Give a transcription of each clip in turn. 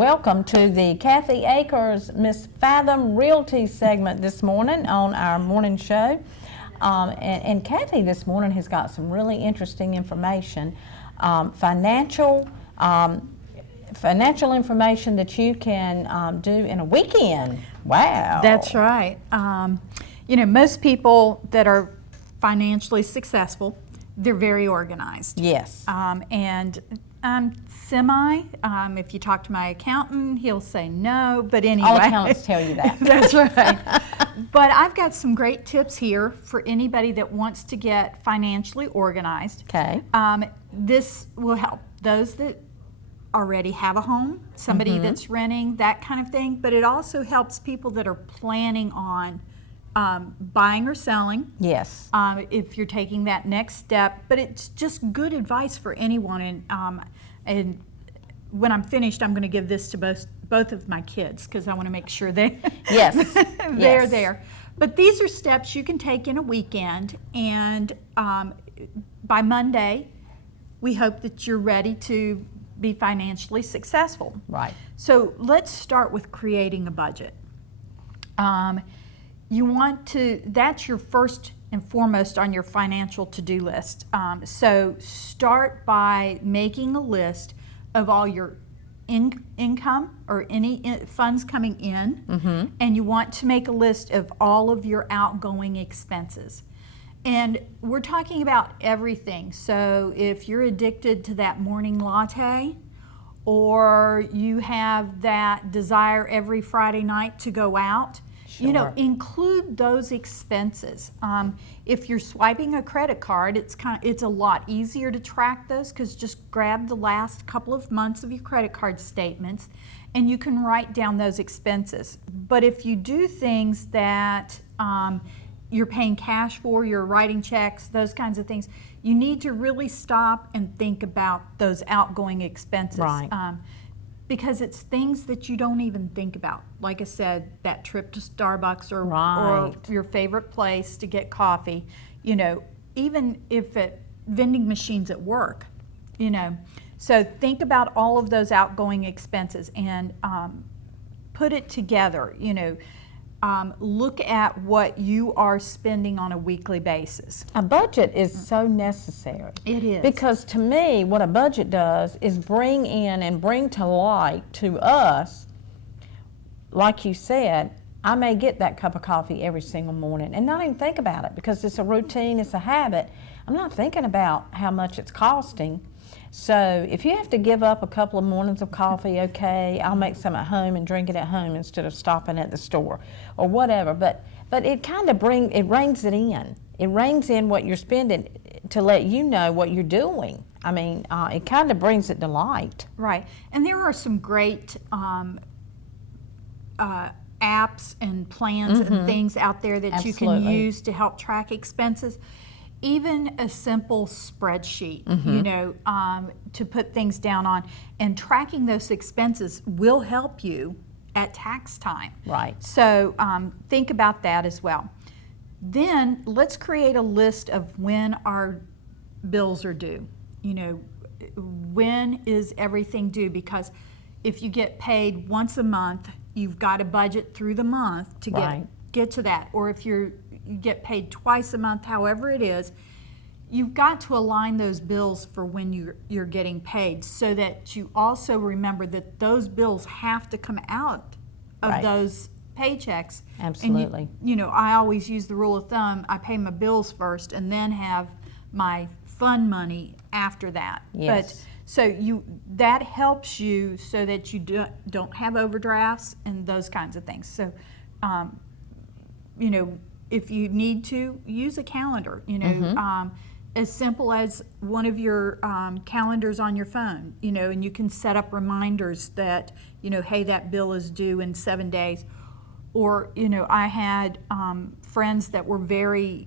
welcome to the Kathy Akers Miss Fathom Realty segment this morning on our morning show. And Kathy this morning has got some really interesting information, financial information that you can do in a weekend. Wow. That's right. Most people that are financially successful, they're very organized. Yes. And I'm semi. If you talk to my accountant, he'll say no. But anyway, all accountants tell you that. That's right. But I've got some great tips here for anybody that wants to get financially organized. Okay. This will help those that already have a home, somebody that's renting, that kind of thing. But it also helps people that are planning on buying or selling. Yes. If you're taking that next step, but it's just good advice for anyone. And when I'm finished, I'm going to give this to both of my kids because I want to make sure they're there. But these are steps you can take in a weekend, and by Monday, we hope that you're ready to be financially successful. Right. So let's start with creating a budget. That's your first and foremost on your financial to-do list. So start by making a list of all your income or any funds coming in, and you want to make a list of all of your outgoing expenses. And we're talking about everything. So if you're addicted to that morning latte, or you have that desire every Friday night to go out, include those expenses. If you're swiping a credit card, it's a lot easier to track those because just grab the last couple of months of your credit card statements and you can write down those expenses. But if you do things that you're paying cash for, you're writing checks, those kinds of things, you need to really stop and think about those outgoing expenses. Right. Because it's things that you don't even think about. Like I said, that trip to Starbucks or your favorite place to get coffee, even if at vending machines at work, So think about all of those outgoing expenses and put it together, look at what you are spending on a weekly basis. A budget is so necessary. It is. Because to me, what a budget does is bring in and bring to light to us, like you said, I may get that cup of coffee every single morning and not even think about it because it's a routine, it's a habit. I'm not thinking about how much it's costing. So if you have to give up a couple of mornings of coffee, okay, I'll make some at home and drink it at home instead of stopping at the store or whatever. But it kind of reins it in. It reins in what you're spending to let you know what you're doing. I mean, it kind of brings it to light. Right. And there are some great apps and plans and things out there that you can use to help track expenses. Even a simple spreadsheet, to put things down on, and tracking those expenses will help you at tax time. Right. So think about that as well. Then let's create a list of when our bills are due. When is everything due? Because if you get paid once a month, you've got to budget through the month to get to that. Or if you get paid twice a month, however it is, you've got to align those bills for when you're getting paid so that you also remember that those bills have to come out of those paychecks. Absolutely. And I always use the rule of thumb, I pay my bills first and then have my fund money after that. Yes. But so that helps you so that you don't have overdrafts and those kinds of things. So if you need to, use a calendar, as simple as one of your calendars on your phone, and you can set up reminders that, hey, that bill is due in 7 days. Or, I had friends that were very,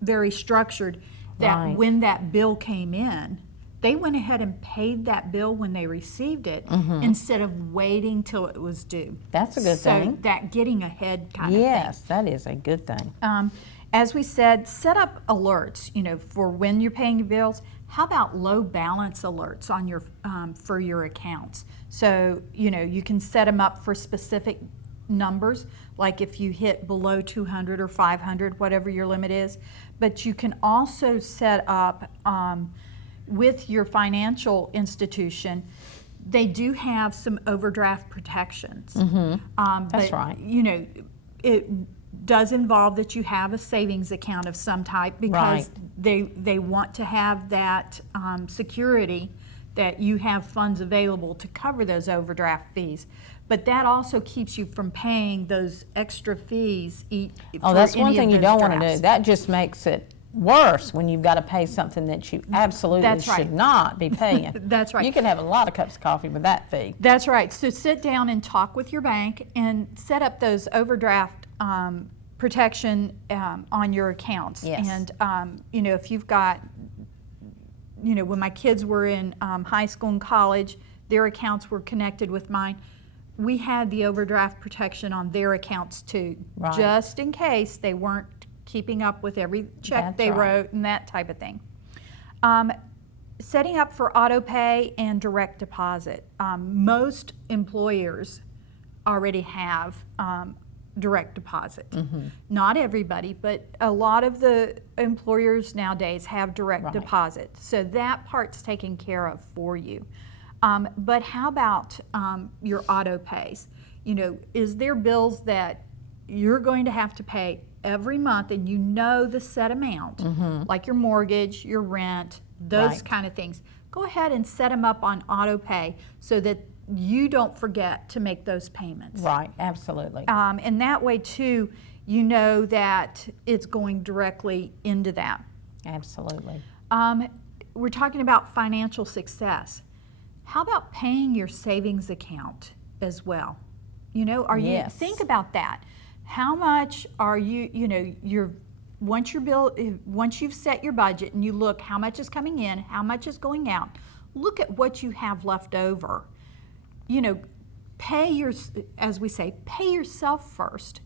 very structured that when that bill came in, they went ahead and paid that bill when they received it instead of waiting till it was due. That's a good thing. So that getting ahead kind of thing. Yes, that is a good thing. As we said, set up alerts, for when you're paying your bills. How about low balance alerts on your for your accounts? So, you can set them up for specific numbers, like if you hit below 200 or 500, whatever your limit is. But you can also set up with your financial institution, they do have some overdraft protections. That's but, right. It does involve that you have a savings account of some type because they want to have that security that you have funds available to cover those overdraft fees. But that also keeps you from paying those extra fees. That's one thing you don't want to do. That just makes it worse when you've got to pay something that you absolutely should not be paying. That's right. You can have a lot of cups of coffee with that fee. That's right. So sit down and talk with your bank and set up those overdraft protection on your accounts. Yes. And if you've got, when my kids were in high school and college, their accounts were connected with mine. We had the overdraft protection on their accounts too, just in case they weren't keeping up with every check they wrote and that type of thing. Setting up for auto pay and direct deposit. Most employers already have direct deposit. Not everybody, but a lot of the employers nowadays have direct deposit. So that part's taken care of for you. But how about your auto pays? Is there bills that you're going to have to pay every month and the set amount, like your mortgage, your rent, those kind of things? Go ahead and set them up on auto pay so that you don't forget to make those payments. Right, absolutely. And that way too, that it's going directly into that. Absolutely. We're talking about financial success. How about paying your savings account as well? You think about that. How much are once you've set your budget and you look how much is coming in, how much is going out, look at what you have left over. As we say, pay yourself first.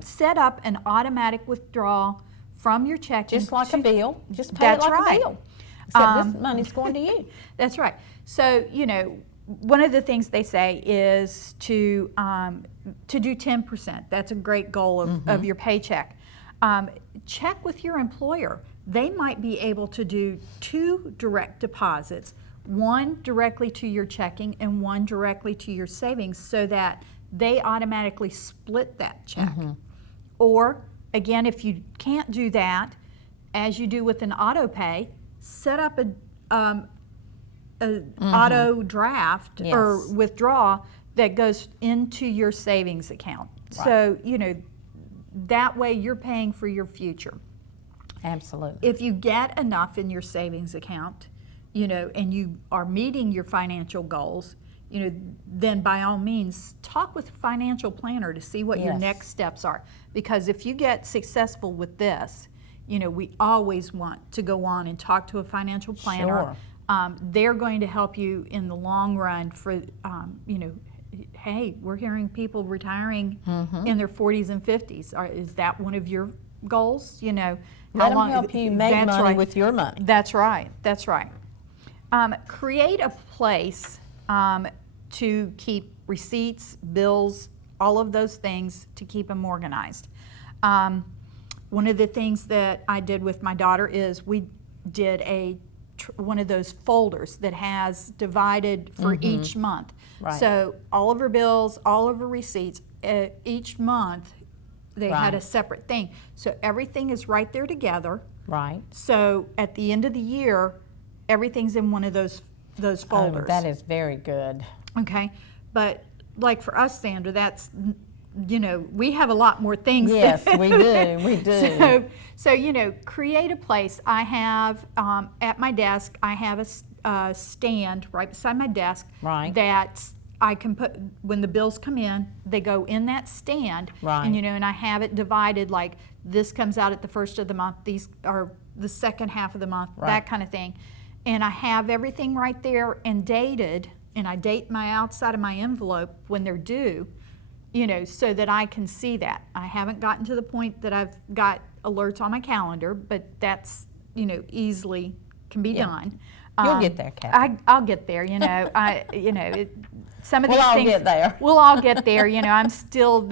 Set up an automatic withdrawal from your checking. Just like a bill. Just pay it like a bill. Except this money's going to you. That's right. So, one of the things they say is to do 10%. That's a great goal of your paycheck. Check with your employer. They might be able to do 2 direct deposits, one directly to your checking and one directly to your savings, so that they automatically split that check. Or, again, if you can't do that, as you do with an auto pay, set up a auto draft or withdraw that goes into your savings account. So, that way you're paying for your future. Absolutely. If you get enough in your savings account, and you are meeting your financial goals, then by all means talk with a financial planner to see what your next steps are. Because if you get successful with this, we always want to go on and talk to a financial planner. They're going to help you in the long run for, hey, we're hearing people retiring in their 40s and 50s. Is that one of your goals? Let them help you make money with your money. That's right. That's right. Create a place to keep receipts, bills, all of those things, to keep them organized. One of the things that I did with my daughter is we did one of those folders that has divided for each month. So all of her bills, all of her receipts, each month they had a separate thing. So everything is right there together. So at the end of the year, everything's in one of those folders. Oh, that is very good. Okay, but like for us, Sandra, that's, we have a lot more things. Yes, we do, we do. So create a place. I have, at my desk, I have a stand right beside my desk that I can put, when the bills come in, they go in that stand. And I have it divided, like this comes out at the first of the month, these are the second half of the month, that kind of thing. and I have everything right there and dated, and I date my outside of my envelope when they're due, so that I can see that. I haven't gotten to the point that I've got alerts on my calendar, but that's, easily can be done. You'll get there, Kathy. I'll get there, some of these We'll all things. get there. We'll all get there, I'm still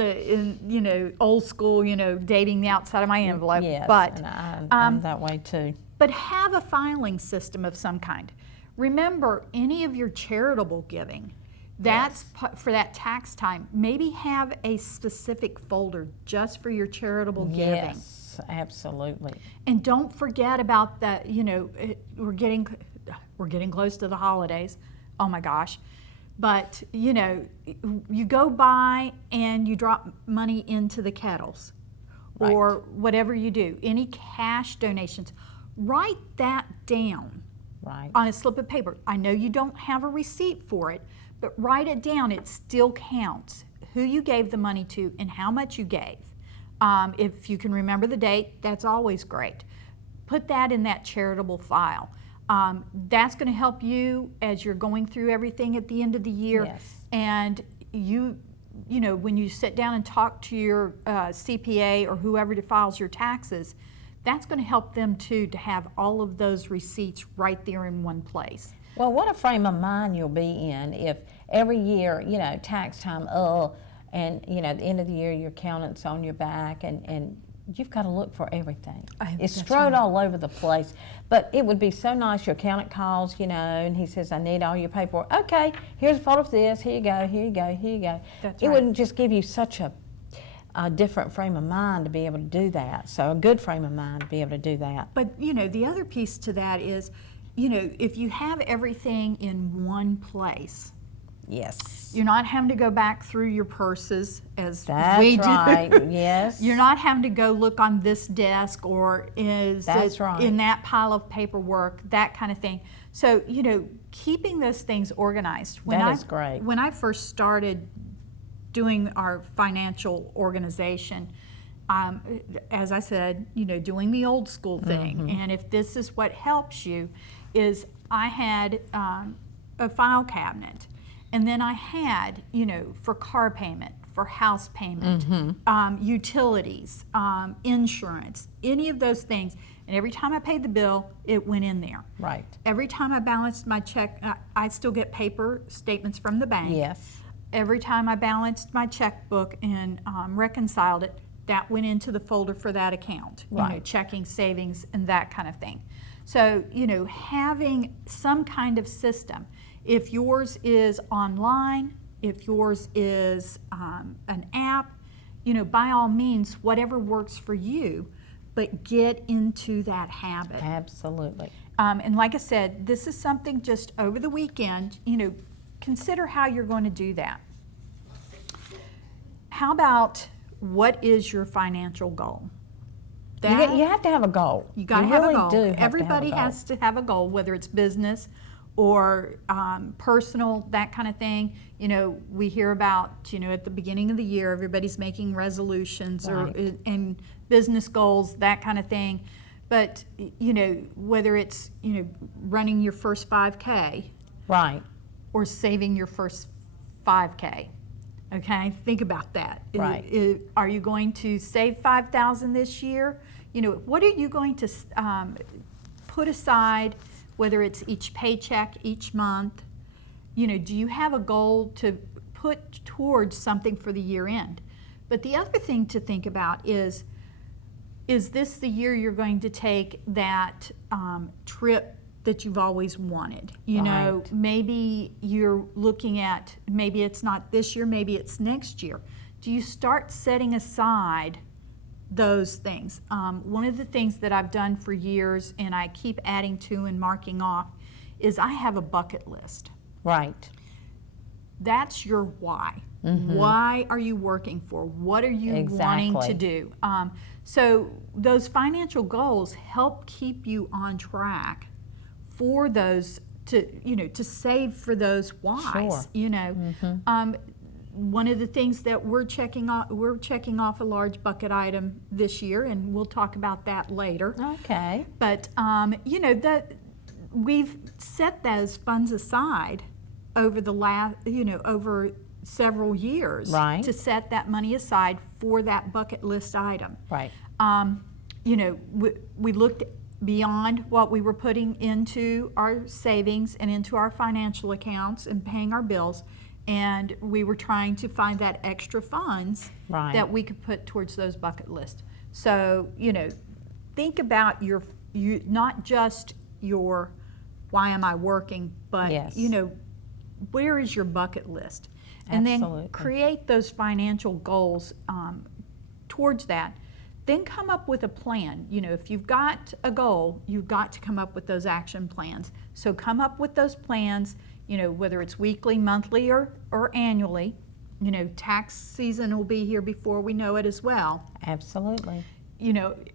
old school, dating the outside of my envelope. Yes, But and I'm that way too. but have a filing system of some kind. Remember, any of your charitable giving, that's for that tax time. Maybe have a specific folder just for your charitable giving. Yes, absolutely. And don't forget about that. We're getting close to the holidays. Oh my gosh. But you go by and you drop money into the kettles, Right. or whatever you do. Any cash donations, write that down Right. on a slip of paper. I know you don't have a receipt for it, but write it down. It still counts. Who you gave the money to and how much you gave. If you can remember the date, that's always great. Put that in that charitable file. That's going to help you as you're going through everything at the end of the year. Yes. And when you sit down and talk to your CPA or whoever files your taxes, that's going to help them too, to have all of those receipts right there in one place. Well, what a frame of mind you'll be in if every year, tax time, and, at the end of the year, your accountant's on your back, and you've got to look for everything. It's That's strode right. all over the place. But it would be so nice, your accountant calls, and he says, I need all your paperwork. Okay, here's a photo of this, here you go, here you go, here you go. That's It right. wouldn't just give you such a different frame of mind to be able to do that. So a good frame of mind to be able to do that. But the other piece to that is, if you have everything in one place, Yes. you're not having to go back through your purses as That's we do. right, yes. You're not having to go look on this desk or That's right. in that pile of paperwork, that kind of thing. So, keeping those things organized. That is great. When I first started doing our financial organization, as I said, doing the old school thing. Mm-hmm. And if this is what helps you, is I had a file cabinet. And then I had, for car payment, for house payment, utilities, insurance, any of those things. And every time I paid the bill, it went in there. Right. Every time I balanced my check, I still get paper statements from the bank. Yes. Every time I balanced my checkbook and reconciled it, that went into the folder for that account. Right. Checking, savings, and that kind of thing. So, having some kind of system. If yours is online, if yours is an app, by all means, whatever works for you, but get into that habit. Absolutely. And like I said, this is something just over the weekend, consider how you're going to do that. How about, what is your financial goal? You have to have a goal. You got to You have really a goal. do have to have a Everybody goal. has to have a goal, whether it's business or personal, that kind of thing. We hear about, at the beginning of the year, everybody's making resolutions Right. and business goals, that kind of thing. But, whether it's, running your first 5K Right. or saving your first 5K. Okay, think about that. Right. Are you going to save $5,000 this year? What are you going to put aside, whether it's each paycheck, each month? Do you have a goal to put towards something for the year end? But the other thing to think about is this the year you're going to take that trip that you've always wanted? Right. Maybe you're looking at, maybe it's not this year, maybe it's next year. Do you start setting aside those things? One of the things that I've done for years, and I keep adding to and marking off, is I have a bucket list. Right. That's your why. Mm-hmm. Why are you working for? What are you wanting to Exactly. do? So those financial goals help keep you on track for those, to save for those whys. Sure. One of the things that we're checking off a large bucket item this year, and we'll talk about that later. Okay. But we've set those funds aside over the last, over several years. Right. To set that money aside for that bucket list item. Right. We looked beyond what we were putting into our savings and into our financial accounts and paying our bills, and we were trying to find that extra funds Right. that we could put towards those bucket lists. So, think about not just your why am I working, but Yes. where is your bucket list? And Absolutely. then create those financial goals towards that. Then come up with a plan. If you've got a goal, you've got to come up with those action plans. So come up with those plans, whether it's weekly, monthly, or annually. Tax season will be here before we know it as well. Absolutely.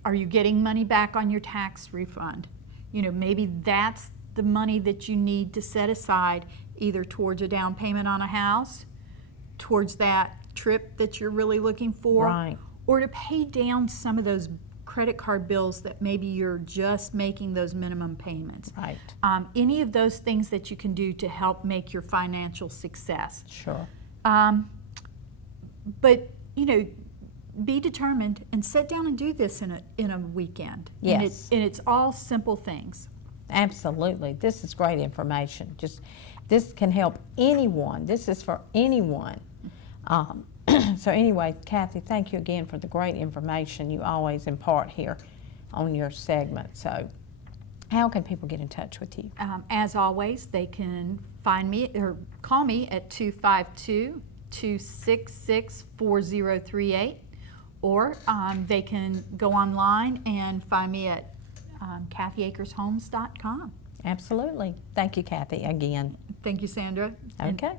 Are you getting money back on your tax refund? Maybe that's the money that you need to set aside either towards a down payment on a house, towards that trip that you're really looking for, Right. or to pay down some of those credit card bills that maybe you're just making those minimum payments. Right. Any of those things that you can do to help make your financial success. Sure. But be determined and sit down and do this in a weekend. Yes. And it's all simple things. Absolutely. This is great information. This can help anyone. This is for anyone. So anyway, Kathy, thank you again for the great information you always impart here on your segment. So how can people get in touch with you? As always, they can find me or call me at 252-266-4038, or they can go online and find me at kathyakershomes.com. Absolutely. Thank you, Kathy, again. Thank you, Sandra. Okay.